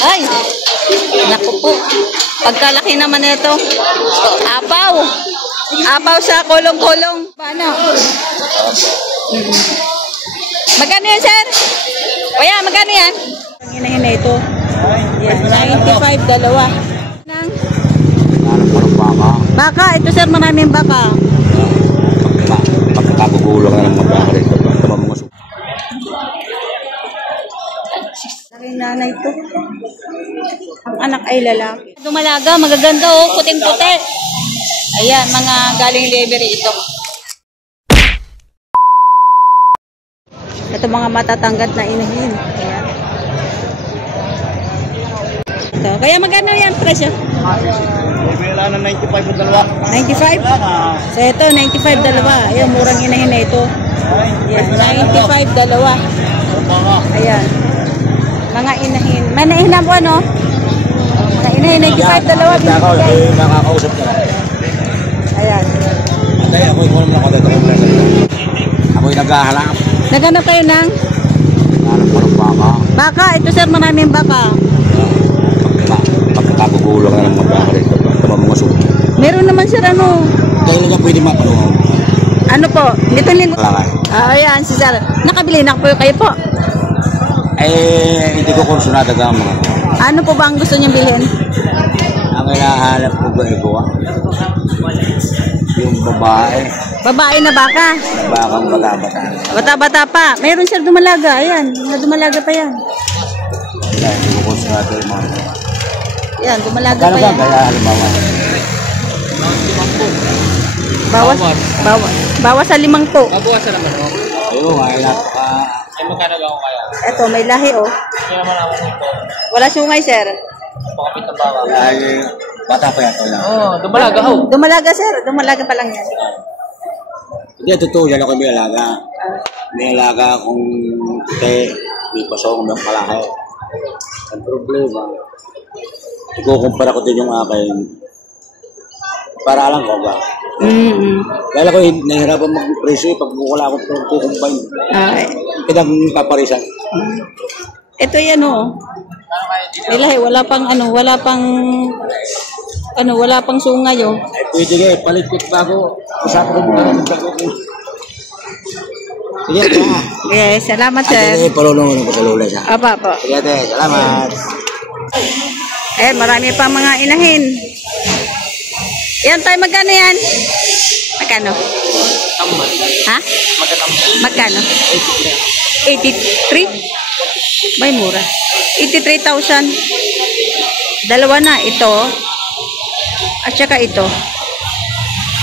Ay, naku po. Pagkalaki naman ito. Apaw. Apaw sa kulong-kulong. Paano? Magkano yan, sir? Kuya, magkano yan? Ang hina-hina ito. Yan, 95, dalawa. Baka, ito sir, maraming baka. Pagkakagulang na ng mga baka rito. Ang nanay ito. Ang anak ay lalaki. Dumalaga, magaganda oh, puting-puti. Ayan, mga galing livery ito. Ito mga matatanggat na inahin. Ayan. Ito. Kaya magkano yan presyo? Wala na 95 dalawa. 95? So ito, 95 dalawa. Ayan, murang inahin na ito. Ayan, 95 dalawa. Ayan. Mga inahin. May nahinan po ano? Mga inahin, 95 dalawa. Nakakausap ka. Ayan. Atay, ako yung mga nakadata ko. Ako yung naghahalap. Naghanap kayo ng? Naghahalap ko ng baka. Baka, ito sir, maraming baka. Pagkakagulang na ng mga baka rito. Mga suko. Meron naman sir ano? Dahil nga pwede mapalungaw. Ano po? Dito linggo. Malangay. Ayan, si sir. Nakabili na po kayo po. Hindi ko konsunada ka mga. Ano po ba ang gusto niyong bilhin? Ang hinahanap ko ba ito yung babae. Babae na baka. Bakang bata-bata. Bata-bata pa. Meron sir dumalaga. Ayan, dumalaga pa yan. Hindi ko konsunada yung mga. Yan, dumalaga Kano pa ba yan. kaya halimbawa? Bawas sa 5 po. Mabuwasan naman ako. Ayun, ayun. Ay, magkano ako kaya? Eto, may lahi oh. Kaya naman ako ito. Wala sungay sir. Pakapit ng bawa. Ay, bata pa yan. Oo, dumalaga ho. Dumalaga sir. Dumalaga pa lang yan. Hindi, totoo yan ako may alaga. May alaga akong puti, may pasong, may malaki. Ang problema, ikukumpara ko din yung akin. Para lang ko ba? Dahil ako nahihirapan mag-presyo pag wala akong kukumpay. Kitang paparisan. Ito yan oh. Ilahi, wala pang sungay oh. Eh, pwede nga, palit ko bago. Usapan ko muna ng bago ko. Sige, pa. Okay, salamat sir. Ate, palulungan ko sa lula siya. Apa po. Sige, ate, salamat. Marami pa mga inahin. Yan tayo, magkano yan? Magkano? Ha? Magkano? 83? May mura. 83,000. Dalawa na. Ito. At saka ito.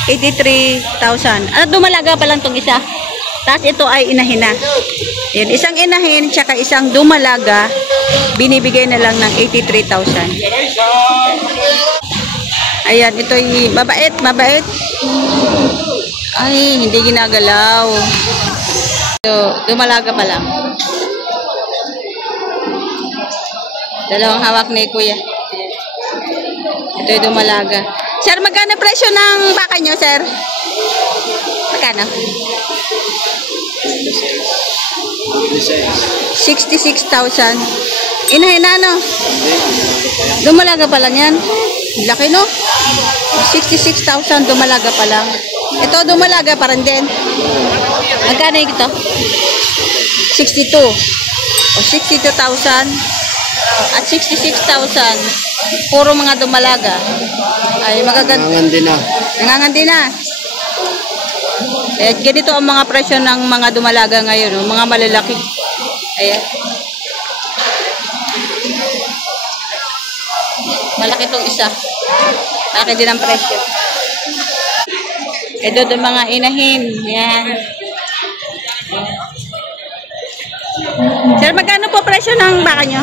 83,000. Ano, dumalaga pa lang itong isa. Tapos ito ay inahin na. Yan. Isang inahin, tsaka isang dumalaga. Binibigay na lang ng 83,000. Ayan, ito ay mabait, mabait. Ay, hindi ginagalaw. So, dumalaga pa lang. Dalawang hawak ni kuya. Ito ay dumalaga. Sir, magkano presyo ng baka nyo, sir? Magkano? 66,000. Inahin na, no? Dumalaga pa lang yan. Laki, no? 66,000 dumalaga pa lang. Ito dumalaga pa rin din. Magkano ito? 62. O 62,000 at 66,000. Puro mga dumalaga. Ay magaganda. Nangangandi na. Eh, ganito ang mga presyo ng mga dumalaga ngayon, no? Mga malalaki. Ayan. Malaki itong isa. Malaki din ang presyo. Ito doon mga inahin. Yan. Sir, magkano po presyo ng baka nyo?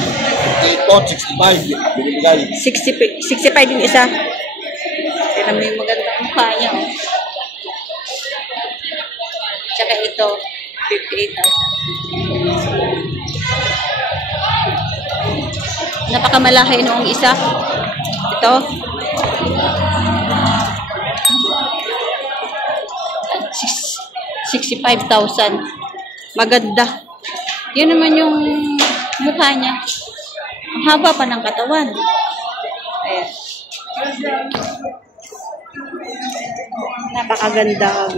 Ito, 65. Binibigay. 65 yung isa. Tignan mo yung magandang mukha niya. Oh. Tsaka ito, 58,000. Napakamalahi noong isa. Ito. 65,000. Maganda. Yun naman yung mukha niya. haba pa ng katawan. Ayan. Napakaganda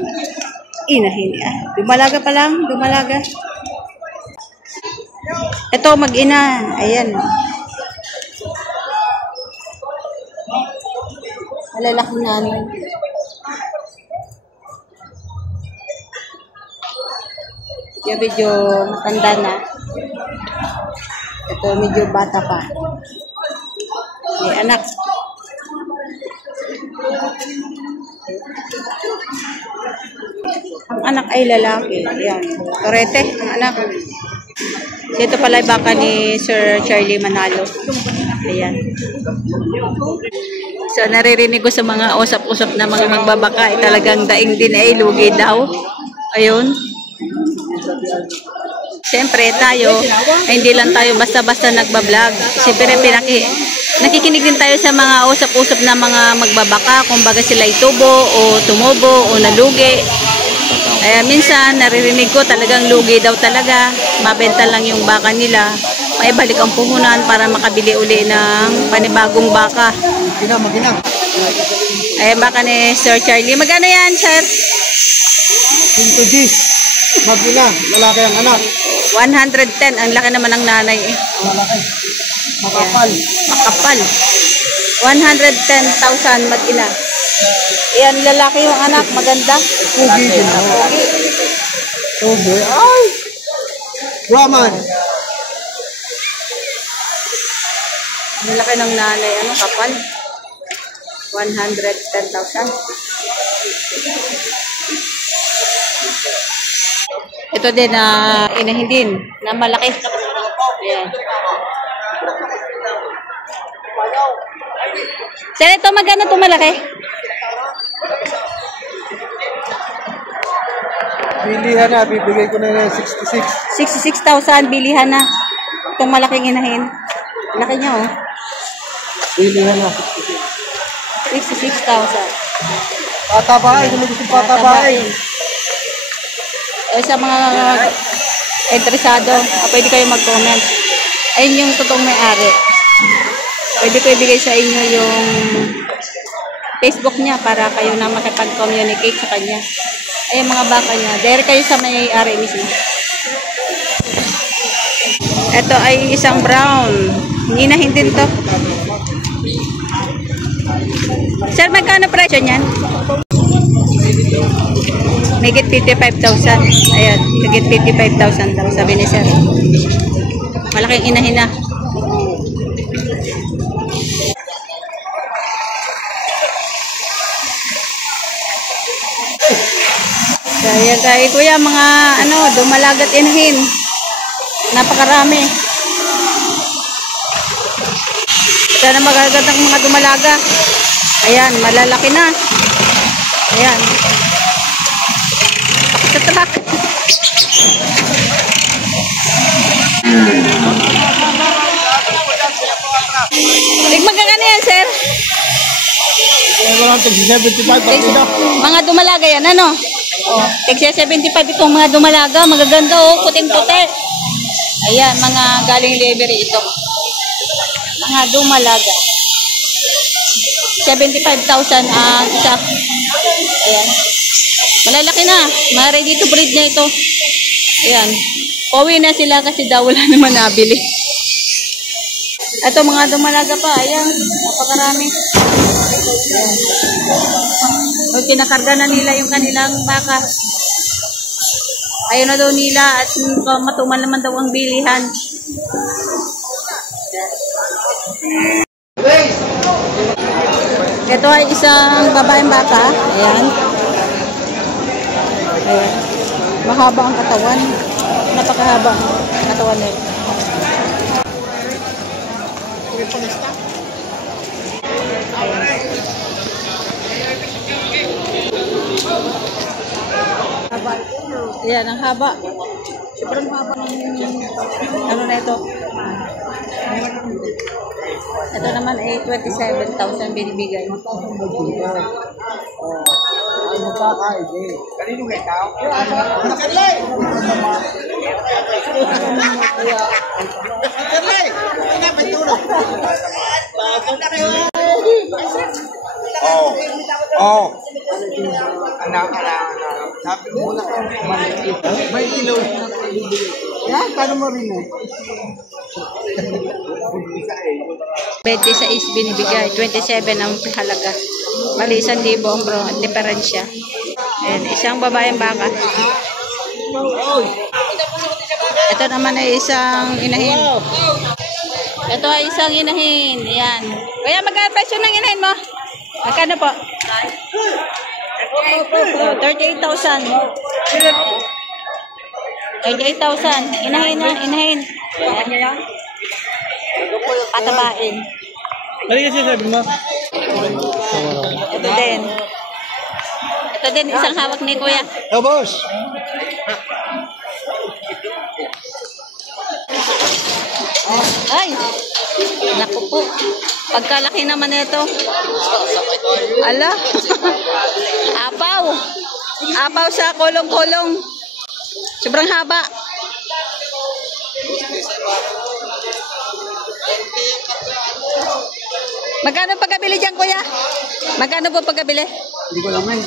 inahin. Dumalaga pa lang, dumalaga. Ito, mag-ina. Ayan. Malalaki na ano. Yung medyo matanda na. Ito, medyo bata pa. May anak. Ang anak ay lalaki. Ayan. Torete, ang anak. Ito pala baka ni Sir Charlie Manalo. Ayan. So, naririnig ko sa mga usap-usap na mga magbabaka. Talagang daing din ay lugi daw. Ayun. Siyempre, tayo, hindi lang tayo basta-basta nagbablog. Siyempre, nakikinig din tayo sa mga usap-usap na mga magbabaka. Kung baga sila itubo o tumubo o nalugi. Minsan, naririnig ko talagang lugi daw talaga. Mabenta lang yung baka nila. Maibalik ang puhunan para makabili uli ng panibagong baka. Ayan, baka ni Sir Charlie. Magkano yan, sir? 120. Magina, lalaki ang anak. 110. Ang laki naman ng nanay eh. Lalaki. Makapal. Makapal. 110,000 mag-ina. Yan, lalaki yung anak. Maganda. Pugi din. Pugi. Ay! Raman. Ang laki ng nanay. Ano, kapal? 110,000. Ito din na inahin din. Na malaki. Ayan. Sir, ito magkano ito malaki? Bilihan na, bibigay ko na ng 66. 66,000 bilihan na. Itong malaking inahin. Laki niya oh. Bilihan na. 66,000. Patabain, kung gusto patabain. Sa mga interesado, pwede kayo mag-comment. Ayun yung totoong may-ari. Pwede ko ibigay sa inyo yung Facebook niya para kayo na makipag-communicate sa kanya. Ayun mga baka niya. Dere kayo sa may-ari mismo. Ito ay isang brown. Hinahin din to. Sir, magkano presyo niyan? Higit 55,000. Ayan, higit 55,000 daw, sabi ni sir. Malaking inahin na. Kaya kay kuya, mga dumalagat inahin. Napakarami. Ito na magagandang mga dumalaga. Ayan, malalaki na. Ayan. Sa truck. Magkano yan, sir? Mga dumalaga yan, ano? Tigsa 75 itong mga dumalaga. Magaganda, oh. Puting-puti. Ayan, mga galing livery ito. Mga dumalaga. 75,000 ang isa. Ayan. Malalaki na. Mga ready to breed na ito. Ayan. Pauwi na sila kasi daw wala naman nabili. Ito mga dumalaga pa. Ayan. Napakarami. Ayan. So, kinakarga na nila yung kanilang baka. Ayaw na daw nila at matuman naman daw ang bilihan. Ito ay isang babaeng bata. Ayan. Ayan. Mahaba ang katawan. Napakahaba ang katawan nila. Ayan, ang haba. Sobrang haba ng ano na ito. Ito naman ay 27,000 binibigay. Ano pa kain eh? Kanino may tao? Nakalay! Nakalay! Ina, may tulog. Oh. Anak. Sabi mo na may ilaw na bibili. Yan, paano mo rin eh? 26 binibigay, 27 ang halaga. Bali, 1,000 ang diferensya. Ayan, isang babaeng baka. Ito naman ay isang inahin. Ito ay isang inahin. Ayan. Kaya magkano presyo ng inahin mo? Magkano po? 38,000. 38,000. Inahin na, inahin. Patabain. Ano kasi sabi mo? Ito din. Ito din, isang hawak ni Kuya. Oh, boss! Ay! Naku po. Pagkalaki naman ito. Ala. Apaw. Apaw sa kulong-kulong. Sobrang haba. Magkano pagkabili dyan, Kuya? Magkano po pagkabili? Hindi ko lang eh.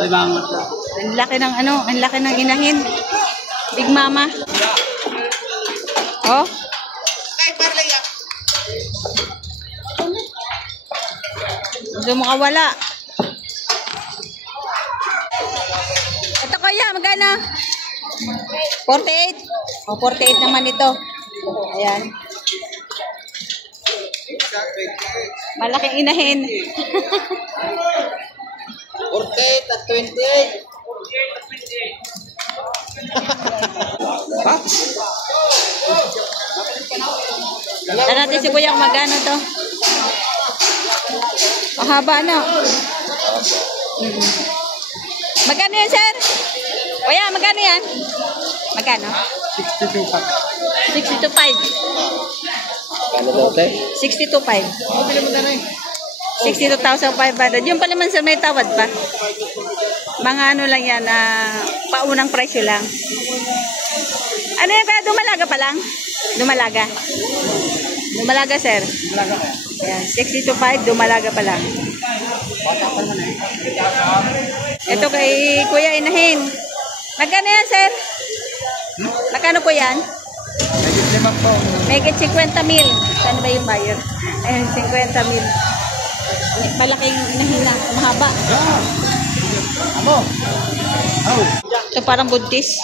Ay, bangat na. Ang laki ng ano, ang laki ng inahin. Big Mama. Oh. Gusto mo kawala. Ito Kuya, magkano? 48? O, 48 naman ito. Ayan. Malaking inahin. 48 at 28. Tanong natin si Kuya kung magkano to. Mahaba na. Magkano yan, sir? Kuya, magkano yan? Magkano? 62.5. 62.5. 62,500. Yung pala man sa may tawad pa. Mga ano lang yan, paunang presyo lang. Ano yan kaya? Dumalaga pa lang? Dumalaga. Dumalaga, sir. Ayan, 62.5, dumalaga pa lang. Ito kay Kuya Inahin. Magkano yan, sir? Magkano po yan? Megit 50 mil. Saan ba yung buyer? Ayun, 50 mil. Malaking inahin na. Mahaba. Ito parang buntis.